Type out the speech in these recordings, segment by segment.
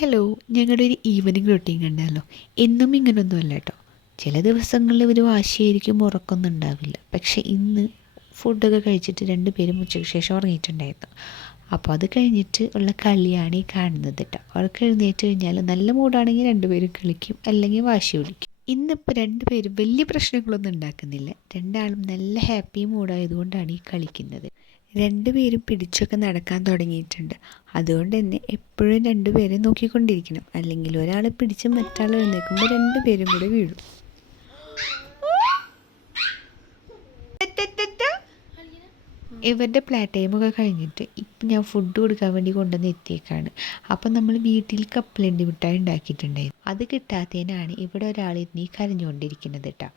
Hello, ഞങ്ങളുടെ ഒരു evening routine കണ്ടല്ലോ. എന്നും ഇങ്ങനൊന്നുമല്ല കേട്ടോ. ചില ദിവസങ്ങളിൽ ഒരു വാശിയായിരിക്കും, ഉറക്കമൊന്നും ഉണ്ടാവില്ല. പക്ഷേ ഇന്ന് ഫുഡൊക്കെ കഴിച്ചിട്ട് രണ്ടുപേരും ഉച്ചയ്ക്ക് ശേഷം ഉറങ്ങിയിട്ടുണ്ടായിരുന്നു. അപ്പോൾ അത് കഴിഞ്ഞിട്ട് ഉള്ള കളിയാണ് ഈ കാണുന്നത് കേട്ടോ. അവർക്ക് എഴുന്നേറ്റ് കഴിഞ്ഞാൽ നല്ല മൂഡാണെങ്കിൽ രണ്ടുപേരും കളിക്കും, അല്ലെങ്കിൽ വാശി പിടിക്കും. ഇന്നിപ്പോൾ രണ്ടുപേരും വലിയ പ്രശ്നങ്ങളൊന്നും ഉണ്ടാക്കുന്നില്ല. രണ്ടാളും നല്ല ഹാപ്പി മൂഡായതുകൊണ്ടാണ് ഈ കളിക്കുന്നത്. രണ്ടുപേരും പിടിച്ചൊക്കെ നടക്കാൻ തുടങ്ങിയിട്ടുണ്ട്. അതുകൊണ്ട് തന്നെ എപ്പോഴും രണ്ടുപേരും നോക്കിക്കൊണ്ടിരിക്കണം. അല്ലെങ്കിൽ ഒരാൾ പിടിച്ച് മറ്റാൾ എഴുന്നേൽക്കുമ്പോൾ രണ്ടുപേരും കൂടെ വീഴും. ഇവരുടെ പ്ലേ ടൈമൊക്കെ കഴിഞ്ഞിട്ട് ഇപ്പം ഞാൻ ഫുഡ് കൊടുക്കാൻ വേണ്ടി കൊണ്ടുവന്ന് എത്തിയേക്കാണ്. അപ്പം നമ്മൾ വീട്ടിൽ കപ്പലണ്ടി മിഠായി ഉണ്ടാക്കിയിട്ടുണ്ടായിരുന്നു. അത് കിട്ടാത്തതിനാണ് ഇവിടെ ഒരാൾ ഇനി കരഞ്ഞുകൊണ്ടിരിക്കുന്നത് കേട്ടോ.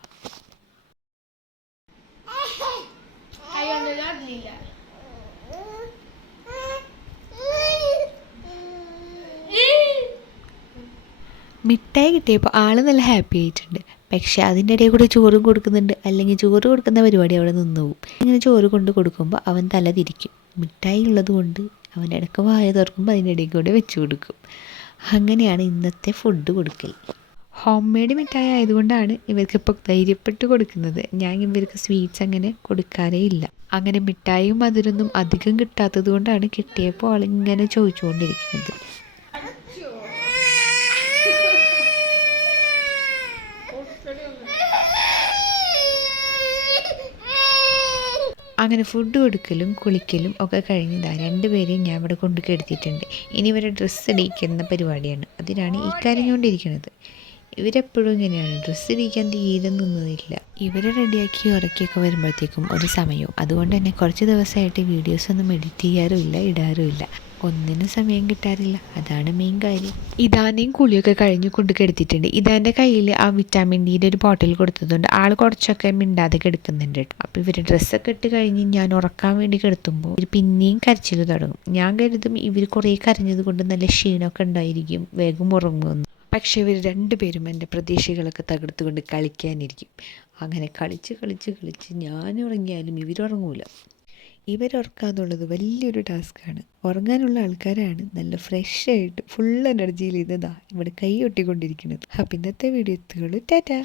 മിഠായി കിട്ടിയപ്പോൾ ആൾ നല്ല ഹാപ്പി ആയിട്ടുണ്ട്. പക്ഷേ അതിൻ്റെ ഇടയിൽ കൂടെ ചോറും കൊടുക്കുന്നുണ്ട്. അല്ലെങ്കിൽ ചോറ് കൊടുക്കുന്ന പരിപാടി അവിടെ നിന്ന് പോകും. ഇങ്ങനെ ചോറ് കൊണ്ട് കൊടുക്കുമ്പോൾ അവൻ തല തിരിക്കും. മിഠായി ഉള്ളത് കൊണ്ട് അവൻ ഇടയ്ക്ക് വായ തുറക്കുമ്പോൾ അതിൻ്റെ ഇടയിൽ കൂടെ വെച്ച് കൊടുക്കും. അങ്ങനെയാണ് ഇന്നത്തെ ഫുഡ് കൊടുക്കൽ. ഹോം മെയ്ഡ് മിഠായി ആയതുകൊണ്ടാണ് ഇവർക്കിപ്പോൾ ധൈര്യപ്പെട്ട് കൊടുക്കുന്നത്. ഞാൻ ഇവർക്ക് സ്വീറ്റ്സ് അങ്ങനെ കൊടുക്കാറേ ഇല്ല. അങ്ങനെ മിഠായിയും മധുരമൊന്നും അധികം കിട്ടാത്തത് കൊണ്ടാണ് കിട്ടിയപ്പോൾ ആളിങ്ങനെ ചോദിച്ചുകൊണ്ടിരിക്കുന്നത്. അങ്ങനെ ഫുഡ് കൊടുക്കലും കുളിക്കലും ഒക്കെ കഴിഞ്ഞതാണ്. രണ്ടുപേരെയും ഞാൻ ഇവിടെ കൊണ്ട് കെടുത്തിട്ടുണ്ട്. ഇനി ഇവരെ ഡ്രസ്സ് ഇടിക്കുന്ന പരിപാടിയാണ്. അതിനാണ് ഈ കരഞ്ഞുകൊണ്ടിരിക്കുന്നത്. ഇവരെപ്പോഴും ഇങ്ങനെയാണ്, ഡ്രസ്സ് ഇടിക്കാൻ തീരെ നിന്നതില്ല. ഇവരെ റെഡിയാക്കി ഉറക്കിയൊക്കെ വരുമ്പോഴത്തേക്കും ഒരു സമയവും. അതുകൊണ്ട് തന്നെ കുറച്ച് ദിവസമായിട്ട് വീഡിയോസൊന്നും എഡിറ്റ് ചെയ്യാറുമില്ല, ഇടാറുമില്ല. ഒന്നിനും സമയം കിട്ടാറില്ല. അതാണ് മെയിൻ കാര്യം. ഇതാനെയും കുളിയൊക്കെ കഴിഞ്ഞ് കൊണ്ട് കെടുത്തിട്ടുണ്ട്. ഇതാൻ്റെ കയ്യിൽ ആ വിറ്റാമിൻ ഡിയുടെ ഒരു ബോട്ടിൽ കൊടുത്തതുകൊണ്ട് ആൾ കുറച്ചൊക്കെ മിണ്ടാതെ കിടക്കുന്നുണ്ട് കേട്ടോ. അപ്പോൾ ഇവർ ഡ്രസ്സൊക്കെ ഇട്ട് കഴിഞ്ഞ് ഞാൻ ഉറക്കാൻ വേണ്ടി കിടത്തുമ്പോൾ ഇവർ പിന്നെയും കരച്ചിൽ തുടങ്ങും. ഞാൻ കരുതും ഇവർ കുറേ കരഞ്ഞത് കൊണ്ട് നല്ല ക്ഷീണമൊക്കെ ഉണ്ടായിരിക്കും, വേഗം ഉറങ്ങുമെന്ന്. പക്ഷേ ഇവർ രണ്ടുപേരും എൻ്റെ പ്രതീക്ഷകളൊക്കെ തകർത്തുകൊണ്ട് കളിക്കാനിരിക്കും. അങ്ങനെ കളിച്ച് കളിച്ച് കളിച്ച് ഞാൻ ഉറങ്ങിയാലും ഇവരുറങ്ങൂല. ഇവരുറക്കാന്നുള്ളത് വലിയൊരു ടാസ്ക്കാണ്. ഉറങ്ങാനുള്ള ആൾക്കാരാണ് നല്ല ഫ്രഷായിട്ട് ഫുൾ എനർജിയിൽ ഇന്നതാ ഇവിടെ കൈ ഒട്ടിക്കൊണ്ടിരിക്കുന്നത്. അപ്പം ഇന്നത്തെ വീഡിയോ എത്തുകയുള്ളൂ. ടാറ്റാ.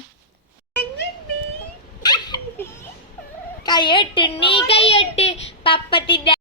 കൈയൊട്ട് നീ കൈയൊട്ട് പപ്പത്തിന്റെ